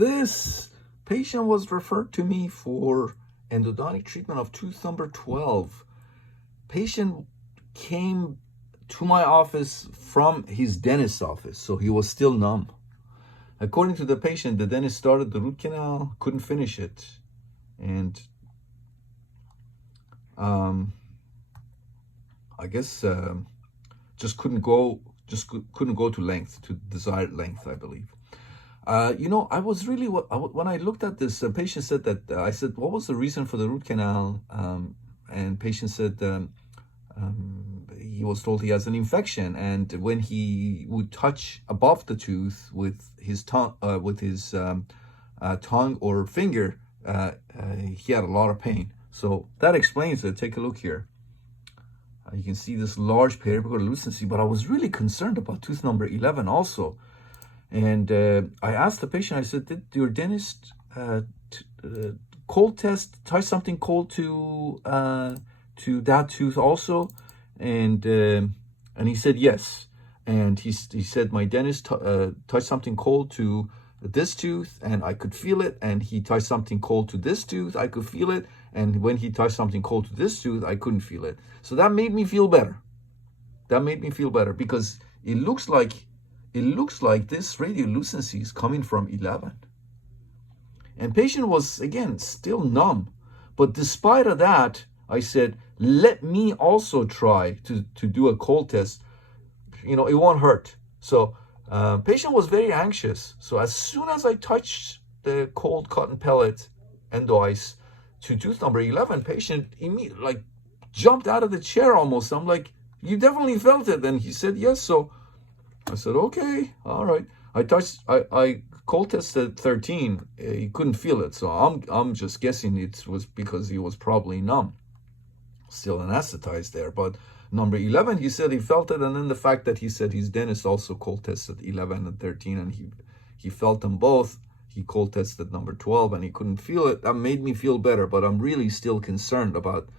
this patient was referred to me for endodontic treatment of tooth number 12. Patient came to my office from his dentist's office, so he was still numb. According to the patient, the dentist started the root canal, couldn't finish it, and I guess just couldn't go to length, to desired length, I believe. I was really, when I looked at this, patient said that, I said, what was the reason for the root canal? And patient said he was told he has an infection, and when he would touch above the tooth with his tongue, tongue or finger, he had a lot of pain. So that explains it. Take a look here. You can see this large periapical lucency, but I was really concerned about tooth number 11 also. And I asked the patient, I said, did your dentist cold test, tie something cold to that tooth also? And he said yes. And he said, my dentist touched something cold to this tooth and I could feel it. And he touched something cold to this tooth, I could feel it. And when he touched something cold to this tooth, I couldn't feel it. So that made me feel better. That made me feel better because it looks like this radiolucency is coming from 11. And patient was, again, still numb. But despite of that, I said, let me also try to do a cold test. It won't hurt. So patient was very anxious. So as soon as I touched the cold cotton pellet endo ice to tooth number 11, patient immediately jumped out of the chair almost. I'm like, you definitely felt it. And he said, yes. So I said, okay, all right. I cold tested 13. He couldn't feel it. So I'm just guessing it was because he was probably numb, still anesthetized there. But number 11, he said he felt it. And then the fact that he said his dentist also cold tested 11 and 13, and he felt them both. He cold tested number 12 and he couldn't feel it. That made me feel better, but I'm really still concerned about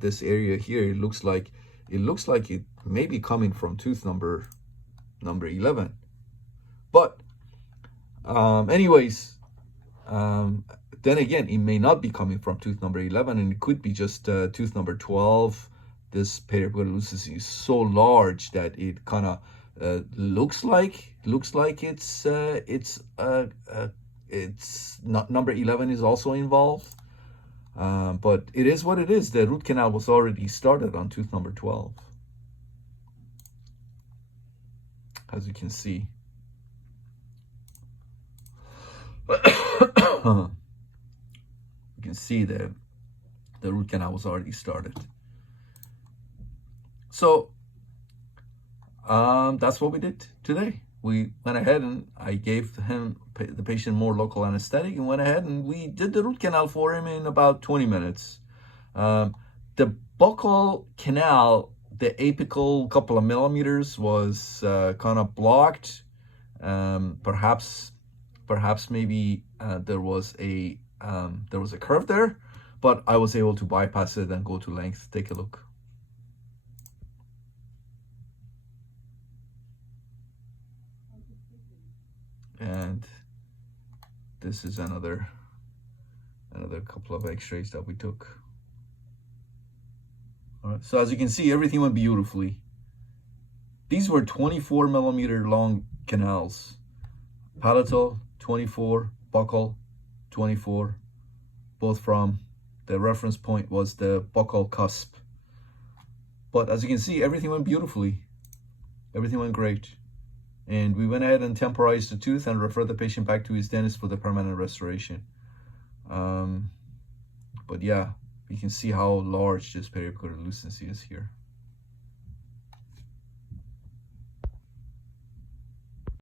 this area here. It looks like it may be coming from tooth number 11. But anyways, then again, it may not be coming from tooth number 11, and it could be just tooth number 12. This periapical lucency is so large that it kind of looks like it's not number 11 is also involved. But it is what it is. The root canal was already started on tooth number 12. As you can see. You can see the root canal was already started. So that's what we did today. We went ahead and I gave the patient more local anesthetic and went ahead and we did the root canal for him in about 20 minutes. The buccal canal, the apical couple of millimeters was kind of blocked. Perhaps maybe there was a curve there, but I was able to bypass it and go to length. Take a look. And this is another couple of x-rays that we took. All right, so as you can see, everything went beautifully. These were 24 millimeter long canals. Palatal 24, buccal 24, both from the reference point was the buccal cusp. But as you can see, everything went beautifully. Everything went great. And we went ahead and temporized the tooth and referred the patient back to his dentist for the permanent restoration. But yeah, you can see how large this periapical lucency is here.